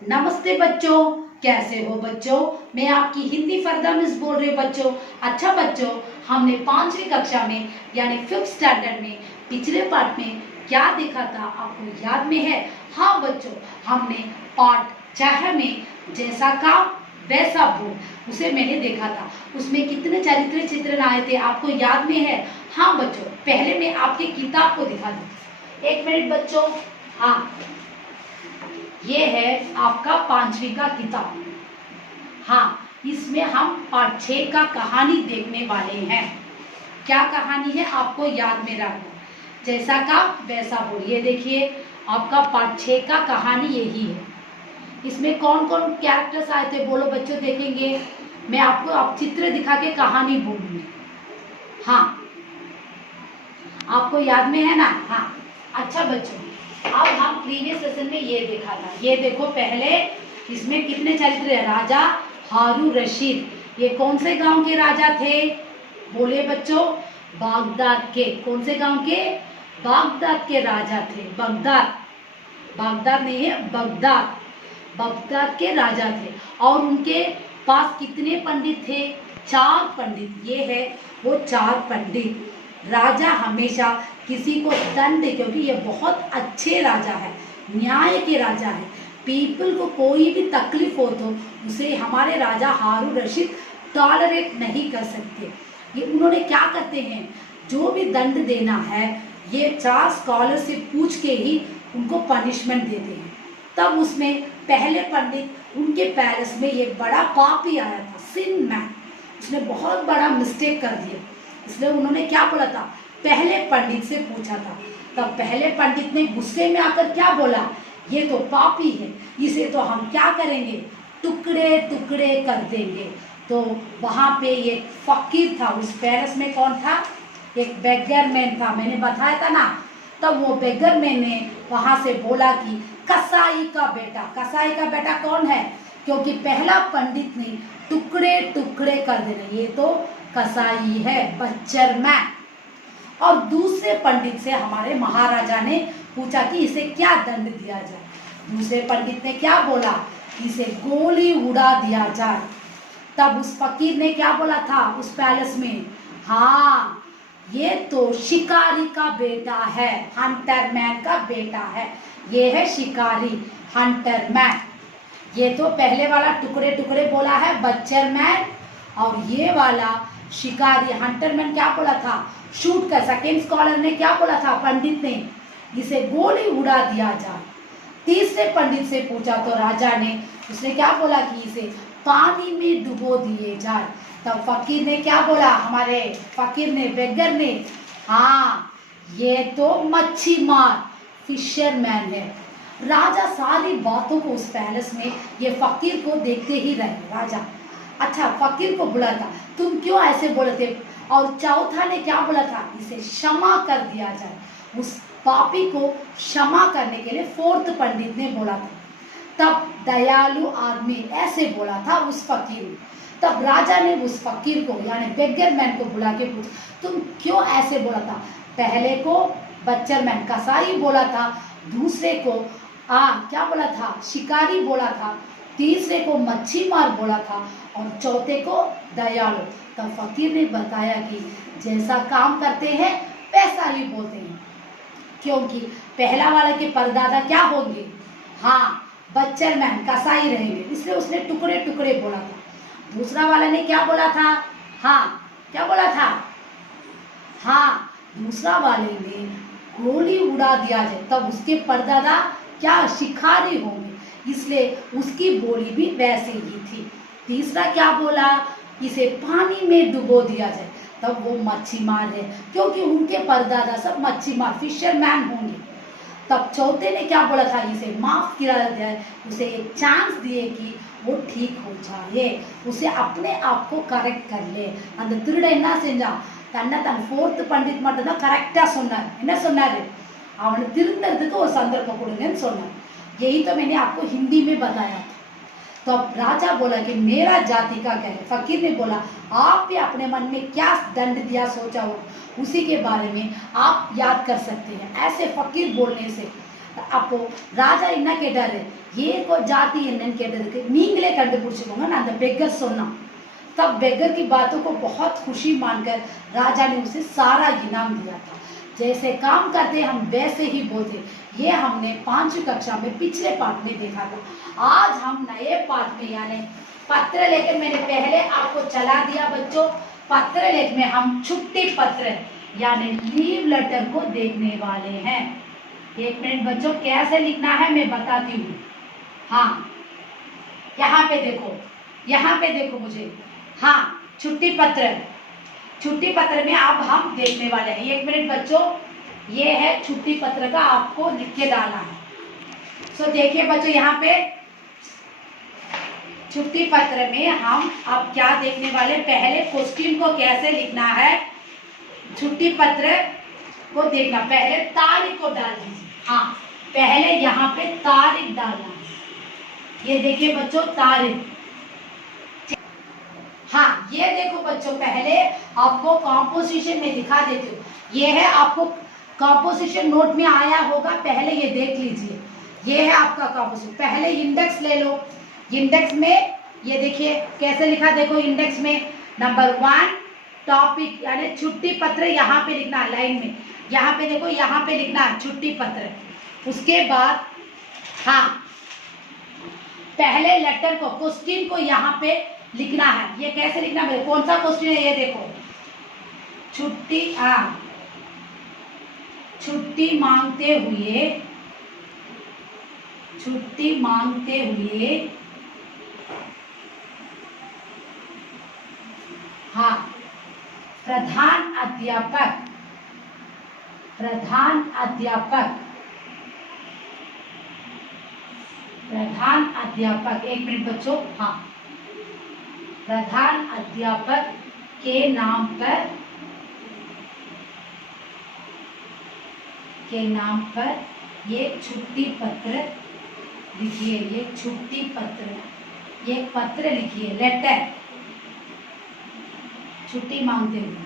नमस्ते बच्चों, कैसे हो बच्चों। मैं आपकी हिंदी फरदा मिस बोल रही हूँ बच्चों। अच्छा बच्चों, हमने 5वीं कक्षा में यानी 5th स्टैंडर्ड में पिछले पार्ट में क्या देखा था, आपको याद में है? हाँ बच्चों, हमने पार्ट 6 में जैसा काम वैसा बोल उसे मैंने देखा था। उसमें कितने चरित्र चित्रण आए थे आपको याद में है? हाँ बच्चों, पहले मैं आपकी किताब को दिखा दूँ। 1 मिनट बच्चों। हाँ, ये है आपका 5वीं का किताब। हाँ, इसमें हम पार्ट 6 का कहानी देखने वाले हैं। क्या कहानी है आपको याद में रखो, जैसा का वैसा बोल। ये देखिए, आपका पार्ट 6 का कहानी यही है। इसमें कौन कौन कैरेक्टर्स आए थे बोलो बच्चों, देखेंगे। मैं आपको आप चित्र दिखा के कहानी बोलूंगी। हाँ, आपको याद में है ना? हाँ, अच्छा बच्चों, अब हम प्रीवियस सेशन में ये देखा था। ये देखो, पहले इसमें कितने चरित्र है? राजा हारून रशीद। ये कौन से गांव के राजा थे बोले बच्चों? बागदाद के। कौन से गांव के? बागदाद के राजा थे। बगदाद, बागदाद नहीं है, बगदाद। बगदाद के राजा थे। और उनके पास कितने पंडित थे? 4 पंडित। ये है वो 4 पंडित। राजा हमेशा किसी को दंड, क्योंकि ये बहुत अच्छे राजा है, न्याय के राजा है। पीपल को कोई भी तकलीफ हो तो उसे हमारे राजा हारून रशीद टॉलरेट नहीं कर सकते। ये उन्होंने क्या करते हैं, जो भी दंड देना है ये 4 स्कॉलर से पूछ के ही उनको पनिशमेंट देते हैं। तब उसमें पहले पंडित, उनके पैलेस में एक बड़ा पापी आया था, सिन मैन। उसने बहुत बड़ा मिस्टेक कर दिया, इसलिए उन्होंने क्या बोला था, पहले पंडित से पूछा था। तब पहले पंडित ने गुस्से में आकर क्या बोला, ये तो पापी है, इसे तो हम क्या करेंगे, टुकड़े टुकड़े कर देंगे। तो वहाँ पे एक फकीर था, उस पैलेस में कौन था, एक बेगर मैन था, मैंने बताया था ना। तब वो बेगर मैन ने वहाँ से बोला कि कसाई का बेटा। कसाई का बेटा कौन है? क्योंकि पहला पंडित ने टुकड़े टुकड़े कर देने, ये तो कसाई है, बच्चर मैन। और दूसरे पंडित से हमारे महाराजा ने पूछा कि इसे क्या दंड दिया जाए। दूसरे पंडित ने क्या बोला, इसे गोली उड़ा दिया जाए। तब उस फकीर ने क्या बोला था उस पैलेस में, हाँ ये तो शिकारी का बेटा है, हंटर मैन का बेटा है, ये है शिकारी, हंटर मैन। ये तो पहले वाला टुकड़े टुकड़े बोला है, बच्चर मैन। और ये वाला शिकारी, हंटर मैन क्या बोला था, शूट कर। सेकेंड स्कॉलर ने क्या बोला था, पंडित ने, इसे गोली उड़ा दिया जाए। तीसरे पंडित से पूछा तो राजा ने, उसने क्या बोला कि इसे पानी में डुबो दिए जाए। तब फकीर ने क्या बोला, हमारे फकीर ने, बेगर ने, हाँ ये तो मच्छी मार, फिशरमैन है। राजा सारी बातों को उस पैलेस में ये फकीर को देखते ही रहे राजा। अच्छा, फकीर को बोला था तुम क्यों ऐसे बोले थे। और चौथा ने क्या बोला था, इसे क्षमा कर दिया जाए। उस पापी को क्षमा करने के लिए फोर्थ पंडित ने बोला था। तब दयालु आदमी ऐसे बोला था उस फकीर ने। तब राजा ने उस फकीर को यानी बेगर मैन को बुला के पूछा तुम क्यों ऐसे बोला था। पहले को बच्चर मैन कसाई बोला था, दूसरे को क्या बोला था, शिकारी बोला था, तीसरे को मच्छी मार बोला था, और चौथे को दयालु। तब फकीर ने बताया कि जैसा काम करते हैं वैसा ही बोलते हैं, क्योंकि पहला वाले के परदादा क्या होंगे, हाँ बच्चर मैन कसाई रहेंगे, इसलिए उसने टुकड़े टुकड़े बोला था। दूसरा वाला ने क्या बोला था, हाँ क्या बोला था, हाँ दूसरा वाले ने गोली उड़ा दिया जाए। तब उसके परदादा क्या शिकारी होंगे, इसलिए उसकी बोली भी वैसे ही थी। तीसरा क्या बोला, इसे पानी में डुबो दिया जाए। तब वो मच्छी मार है, क्योंकि उनके परदादा सब मच्छी मार फिशरमैन होंगे। तब चौथे ने क्या बोला था, इसे माफ किया जाए, उसे एक चांस दिए कि वो ठीक हो जाए, उसे अपने आप को करेक्ट कर ले। அந்த திருடன் என்ன செஞ்சான், தன்னை தன் ஃபோர்த் பண்டிட் மட்டும்தான் கரெக்டாக சொன்னார்। என்ன சொன்னார், அவனை திருந்தறதுக்கு ஒரு சந்தர்ப்பம் கொடுங்கன்னு சொன்னார்। यही तो मैंने आपको हिंदी में बताया था। तो अब राजा बोला कि मेरा जाति का क्या है। फकीर ने बोला आप भी अपने मन में क्या दंड दिया सोचा हो, उसी के बारे में आप याद कर सकते हैं। ऐसे फकीर बोलने से அப்போ ராஜா என்ன கேட்டாரு, ஏன் ஜாதி என்னன்னு கேட்டதுக்கு நீங்களே கண்டுபிடிச்சுக்கோங்க நான் அந்த பெக்கர் சொன்னான். तब बेगर की बातों को बहुत खुशी मानकर राजा ने उसे सारा इनाम दिया था। जैसे काम करते हम वैसे ही बोलते, ये हमने 5वीं कक्षा में पिछले पाठ में देखा था। आज हम नए पाठ में यानी पत्र लेकर मैंने पहले आपको चला दिया बच्चों। पत्र लेख में हम छुट्टी पत्र यानी लीव लेटर को देखने वाले हैं। 1 मिनट बच्चों, कैसे लिखना है मैं बताती हूँ। हाँ, यहाँ पे देखो मुझे। हाँ, छुट्टी पत्र में अब हम देखने वाले हैं। 1 मिनट बच्चों, ये है छुट्टी पत्र का, आपको लिख के डालना है। सो देखिए बच्चों, यहाँ पे छुट्टी पत्र में हम अब क्या देखने वाले, पहले क्वेश्चन को कैसे लिखना है, छुट्टी पत्र को देखना। पहले तारीख को डाल दीजिए। हाँ, पहले यहाँ पे तारीख डालना है। ये देखिए बच्चों, तारीख। हाँ, ये देखो बच्चों, पहले आपको कॉम्पोजिशन में दिखा देती हूँ। ये है, आपको कॉम्पोजिशन नोट में आया होगा, पहले ये देख लीजिए। ये है आपका कॉम्पोजिशन। पहले इंडेक्स ले लो। इंडेक्स में ये देखिए कैसे लिखा, देखो इंडेक्स में नंबर 1 टॉपिक यानी छुट्टी पत्र, यहाँ पे लिखना है लाइन में। यहाँ पे देखो, यहाँ पे लिखना है छुट्टी पत्र। उसके बाद हाँ, पहले लेटर को, क्वेश्चन को यहाँ पे लिखना है। ये कैसे लिखना है, कौन सा क्वेश्चन है, ये देखो, छुट्टी मांगते हुए हाँ, प्रधान अध्यापक 1 मिनट बच्चों। हाँ, प्रधान अध्यापक के नाम पर ये छुट्टी पत्र लिखिए। ये छुट्टी पत्र, ये पत्र लिखिए, लेटर, छुट्टी मांगते हुए।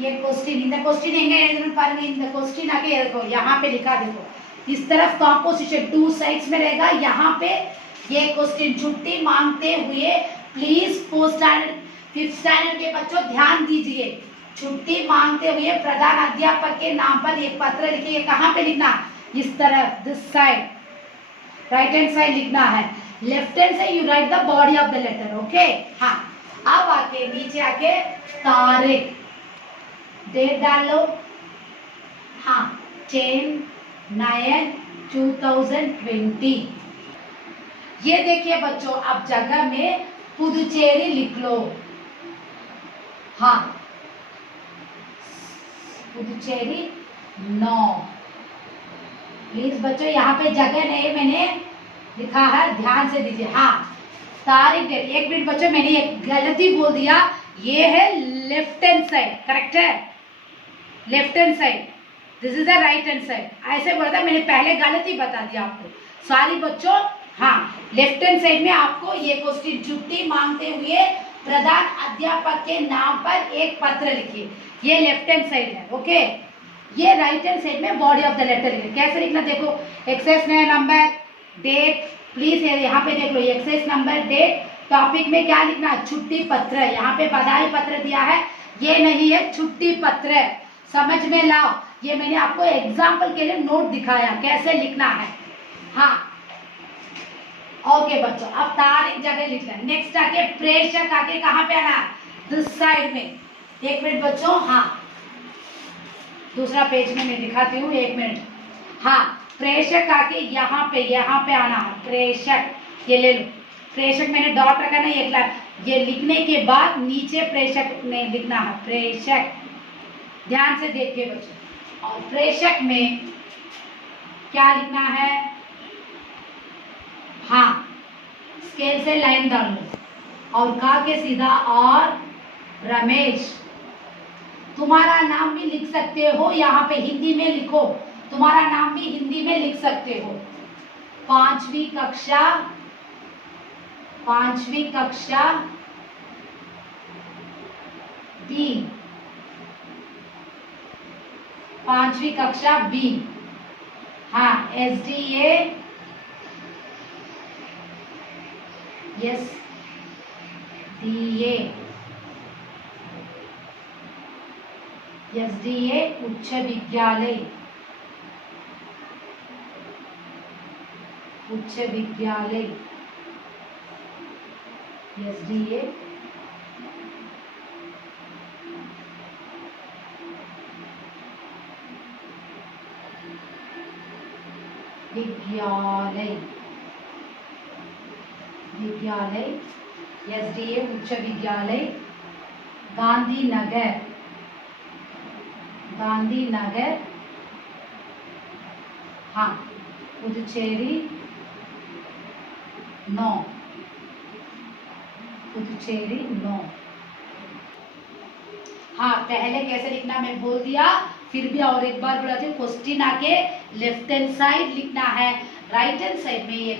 ये क्वेश्चन, இந்த क्वेश्चन எங்க எழுதணும் பாருங்க। இந்த क्वेश्चन आके देखो, यहाँ पे लिखा देखो, इस तरफ कॉम्पोजिशन 2 साइड्स में रहेगा। यहाँ पे ये क्वेश्चन, छुट्टी मांगते हुए please 4th standard 5th standard के बच्चों ध्यान दीजिए। छुट्टी मांगते हुए प्रधान अध्यापक के नाम पर एक पत्र लिखिए। कहाँ पे लिखना, इस तरफ, this side, right hand side लिखना है। लेफ्ट हैंड से you write the body of the letter. Okay, हाँ, अब आके नीचे आके तारीख, डेट डाल लो। हाँ, 10/9/2020। ये देखिए बच्चों, अब जगह में पुदुचेरी लिख लो। हाँ, पुदुचेरी 9। प्लीज बच्चों, यहाँ पे जगह नहीं मैंने लिखा है, ध्यान से दीजिए। हाँ, तारीख, डेट। 1 मिनट बच्चों, मैंने एक गलती बोल दिया। ये है लेफ्ट हैंड साइड, करेक्ट है, left hand side, this is the right hand side. ऐसे बोला था, मैंने पहले गलती बता दिया आपको, सॉरी बच्चों। हाँ, लेफ्ट हैंड साइड में आपको ये क्वेश्चन, छुट्टी मांगते हुए प्रधान अध्यापक के नाम पर एक पत्र लिखिए, ये लेफ्ट हैंड साइड है। ओके, ये राइट हैंड साइड में बॉडी ऑफ द लेटर लिखिए। कैसे लिखना देखो, एक्सेस नंबर, डेट, प्लीज यहाँ पे देख लो, एक्सेस नंबर, डेट, टॉपिक में क्या लिखना, छुट्टी पत्र। यहाँ पे बधाई पत्र दिया है, ये नहीं है छुट्टी पत्र, समझ में लाओ। ये मैंने आपको एग्जाम्पल के लिए नोट दिखाया कैसे लिखना है। हाँ, ओके बच्चों, अब तारीख जगह लिखना है। नेक्स्ट आके प्रेषक, आके कहाँ पे आना, दिस साइड में। 1 मिनट बच्चों। हाँ, दूसरा पेज में मैं दिखाती हूँ, 1 मिनट। हाँ, प्रेषक आके यहाँ पे आना है, प्रेषक, ये ले लो। प्रेषक मैंने डॉट रखा ना, ये लिखने के बाद नीचे प्रेषक में लिखना है, प्रेषक। ध्यान से देखिए बच्चों, और प्रेषक में क्या लिखना है, हाँ, स्केल से लाइन डाल लो और का के सीधा, और रमेश। तुम्हारा नाम भी लिख सकते हो, यहाँ पे हिंदी में लिखो, तुम्हारा नाम भी हिंदी में लिख सकते हो। 5वीं कक्षा B, 5वीं कक्षा बी। हाँ, SDA, SDA उच्च विद्यालय, SDA विद्यालय, SDA उच्च विद्यालय, गांधीनगर, हाँ, पुदुचेरी 9, हाँ, पहले कैसे लिखना मैं बोल दिया, फिर भी और एक बार बोला था, क्वेश्चन आके लेफ्ट हैंड साइड लिखना है, राइट हैंड साइड में ये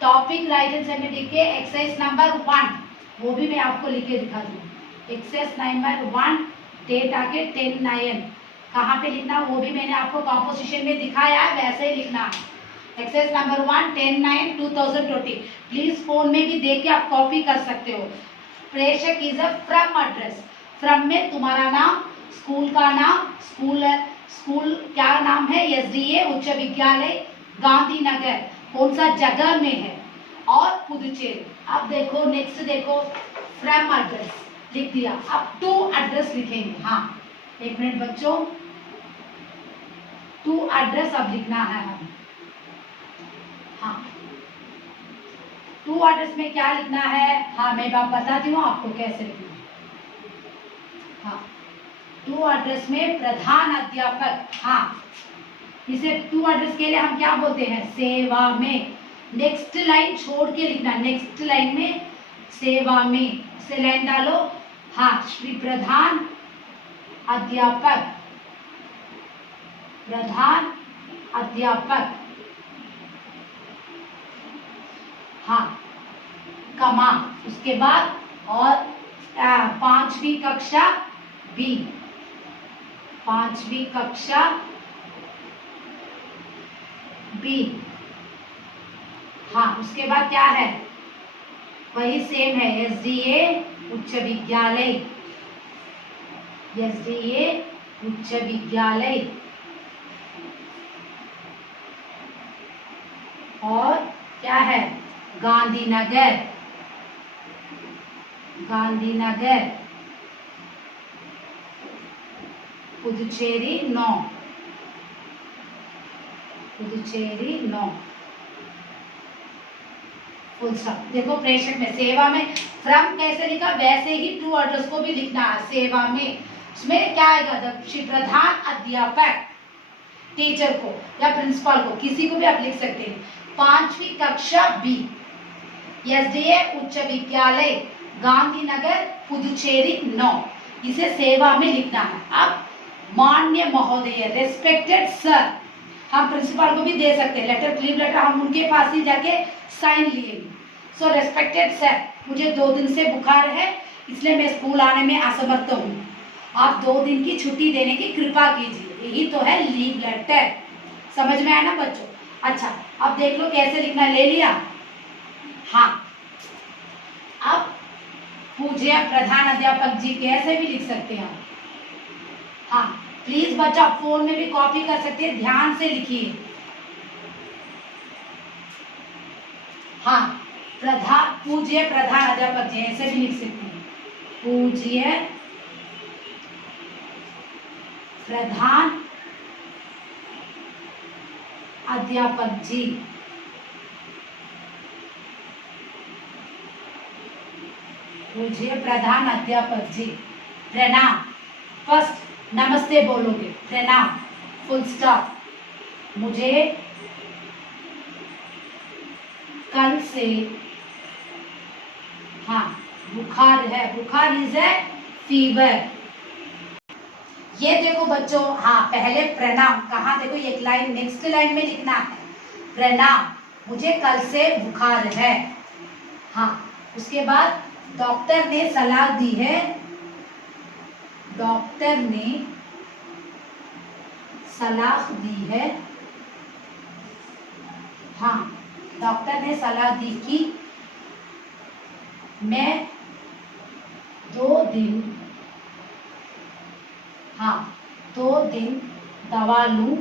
टॉपिक राइट हैंड साइड में लिख के एक्सरसाइज नंबर 1 वो भी मैं आपको लिख के दिखा दूँ। एक्सरसाइज नंबर 1 डेट आके 10/9 कहाँ पे लिखना वो भी मैंने आपको कॉम्पोजिशन में दिखाया है, वैसे ही लिखना है। Exercise number 1 10/9/2020। प्लीज फोन में भी देख के आप कॉपी कर सकते हो। प्रेषक is a from address. From में तुम्हारा नाम, स्कूल का नाम, स्कूल क्या नाम है, SDA उच्च विद्यालय गांधीनगर, कौन सा जगह में है, और पुदुचेरी। अब देखो नेक्स्ट देखो, फ्रॉम एड्रेस लिख दिया, अब टू एड्रेस लिखेंगे। हाँ, एक मिनट बच्चों, टू एड्रेस अब लिखना है हमें। हाँ, टू एड्रेस में क्या लिखना है, हाँ मैं बात बताती हूँ आपको कैसे लिखना है। हाँ, टू एड्रेस में प्रधान अध्यापक, हाँ इसे टू एड्रेस के लिए हम क्या बोलते हैं, सेवा में। नेक्स्ट लाइन छोड़ के लिखना, नेक्स्ट लाइन में सेवा में से लाइन डालो। हाँ, श्री प्रधान अध्यापक, हाँ कमा, उसके बाद और 5वीं कक्षा बी, 5वीं कक्षा बी। हाँ, उसके बाद क्या है, वही सेम है, SDA उच्च विद्यालय, SDA उच्च विद्यालय, और क्या है, गांधीनगर, पुदुचेरी 9, फुल स्टॉप। देखो प्रेषक में, सेवा में फ्रॉम कैसे लिखा वैसे ही टू एड्रेस को भी लिखना है। सेवा में उसमें क्या आएगा, जब श्री प्रधान अध्यापक, टीचर को या प्रिंसिपल को, किसी को भी आप लिख सकते हैं। 5वीं कक्षा बी, SDA उच्च विद्यालय गांधीनगर पुदुचेरी 9, इसे सेवा में लिखना है। अब माननीय महोदय, रेस्पेक्टेड सर, हम प्रिंसिपल को भी दे सकते हैं लेटर, क्लीव लेटर हम उनके पास ही जाके साइन लिए। सो रेस्पेक्टेड सर, मुझे 2 दिन से बुखार है, इसलिए मैं स्कूल आने में असमर्थ हूँ, आप 2 दिन की छुट्टी देने की कृपा कीजिए। यही तो है लीव लेटर। समझ में आया ना बच्चों? अच्छा, अब देख लो कैसे लिखना, ले लिया। हाँ, अब पूज्य प्रधान अध्यापक जी कैसे भी लिख सकते हैं आप। हाँ, प्लीज बच्चा फोन में भी कॉपी कर सकते हैं, ध्यान से लिखिए। हाँ, पूज्य प्रधान अध्यापक जी ऐसे भी लिख सकते हैं, पूज्य प्रधान अध्यापक जी, पूज्य प्रधान अध्यापक जी। प्रणाम, फर्स्ट नमस्ते बोलोगे, प्रणाम फुल स्टॉप। मुझे कल से, हाँ बुखार है, बुखार इज ए फीवर। ये देखो बच्चों, हाँ पहले प्रणाम, कहाँ देखो एक लाइन, नेक्स्ट लाइन में लिखना है प्रणाम, मुझे कल से बुखार है। हाँ, उसके बाद डॉक्टर ने सलाह दी है, डॉक्टर ने सलाह दी है, हाँ डॉक्टर ने सलाह दी कि मैं 2 दिन, हाँ 2 दिन दवा लूं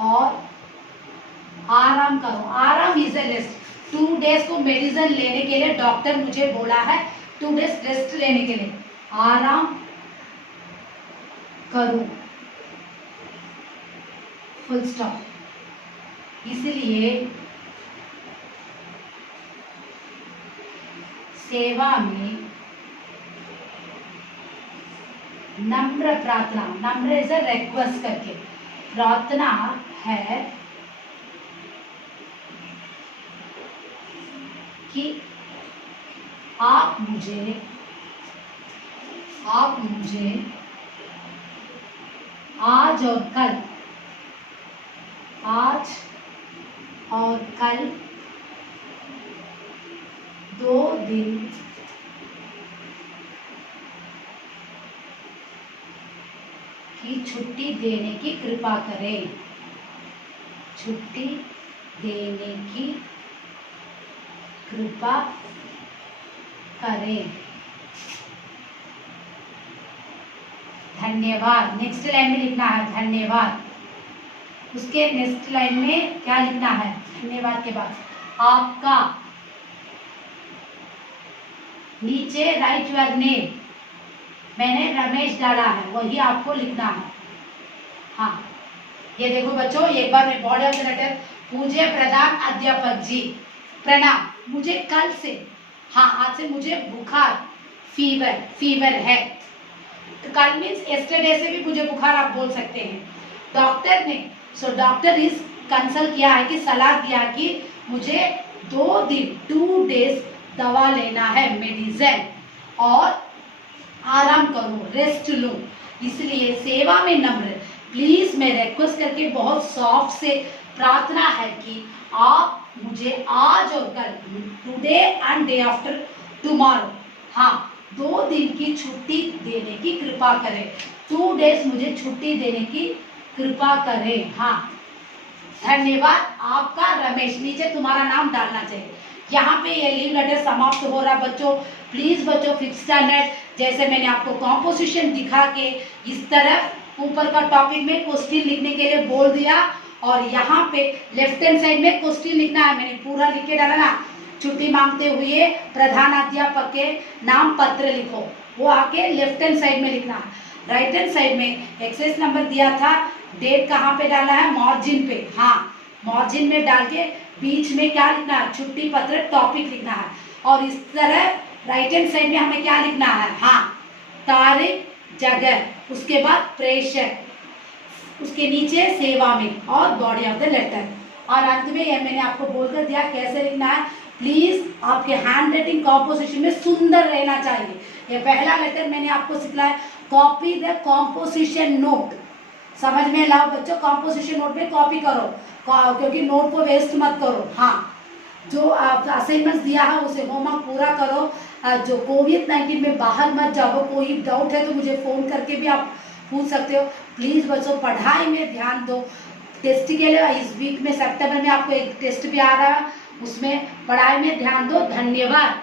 और आराम करो। आराम इज ए रेस्ट। 2 डेज को मेडिसिन लेने के लिए डॉक्टर मुझे बोला है 2 डेज रेस्ट लेने के लिए, आराम करूं, फुल स्टॉप। इसलिए सेवा में नम्र प्रार्थना, नम्र इज अ रिक्वेस्ट करके प्रार्थना है कि आप मुझे आज और कल 2 दिन की छुट्टी देने की कृपा करें, छुट्टी देने की कृपा करें। धन्यवाद। नेक्स्ट लाइन में लिखना है धन्यवाद। उसके नेक्स्ट लाइन में क्या लिखना है धन्यवाद के बाद? आपका। नीचे राइट योर नेम, मैंने रमेश डाला है, वही आपको लिखना है। हाँ ये देखो बच्चों, एक बार मैं बॉडी ऑफ द लेटर। पूज्य प्रधान अध्यापक जी प्रणाम। मुझे कल से, हाँ आज से मुझे बुखार, फीवर है। तो कल मीन्स यस्टरडे से भी मुझे बुखार आप बोल सकते हैं। डॉक्टर ने, डॉक्टर इस कंसल्ट किया है कि सलाह दिया कि मुझे 2 डेज दवा लेना है मेडिसिन और आराम करूं, रेस्ट लूं। इसलिए सेवा में नम्र, प्लीज मैं रिक्वेस्ट करके बहुत सॉफ्ट से प्रार्थना है कि आप मुझे आज और कल, today and day after tomorrow, हाँ 2 दिन की छुट्टी देने की कृपा करें। 2 डेज मुझे छुट्टी देने की कृपा करें। हाँ धन्यवाद आपका रमेश। नीचे तुम्हारा नाम डालना चाहिए। यहाँ पे ये लीव लेटर समाप्त हो रहा बच्चों। प्लीज बच्चों 5th स्टैंडर्ड, जैसे मैंने आपको कॉम्पोजिशन दिखा के इस तरफ ऊपर का टॉपिक में क्वेश्चन लिखने के लिए बोल दिया, और यहाँ पे लेफ्ट हैंड साइड में क्वेश्चन लिखना है। मैंने पूरा लिख के डाला ना, छुट्टी मांगते हुए प्रधानाध्यापक के नाम पत्र लिखो, वो आके लेफ्ट हैंड साइड में लिखना है। राइट हैंड साइड में एक्सेस नंबर दिया था, डेट कहाँ पे डाला है? मार्जिन पे। हाँ मार्जिन में डाल के बीच में क्या लिखना है? छुट्टी पत्र टॉपिक लिखना है। और इस तरह राइट हैंड साइड में हमें क्या लिखना है? हाँ तारीख, जगह, उसके बाद प्रेषक, उसके नीचे सेवा में और बॉडी ऑफ द लेटर। और अंत में ये मैंने आपको बोलकर दिया कैसे लिखना है। प्लीज आपके हैंड राइटिंग कॉम्पोजिशन में सुंदर रहना चाहिए। ये पहला लेटर मैंने आपको सिखाया, कॉपी द कॉम्पोजिशन नोट। समझ में लाओ बच्चों, कॉम्पोजिशन नोट में कॉपी करो, क्योंकि नोट को वेस्ट मत करो। हाँ जो आप असाइनमेंट्स दिया है उसे होमवर्क पूरा करो। जो कोविड-19 में बाहर मत जाओ। कोई डाउट है तो मुझे फ़ोन करके भी आप पूछ सकते हो। प्लीज़ बच्चों पढ़ाई में ध्यान दो। टेस्ट के लिए इस वीक में सितंबर में आपको एक टेस्ट भी आ रहा है, उसमें पढ़ाई में ध्यान दो। धन्यवाद।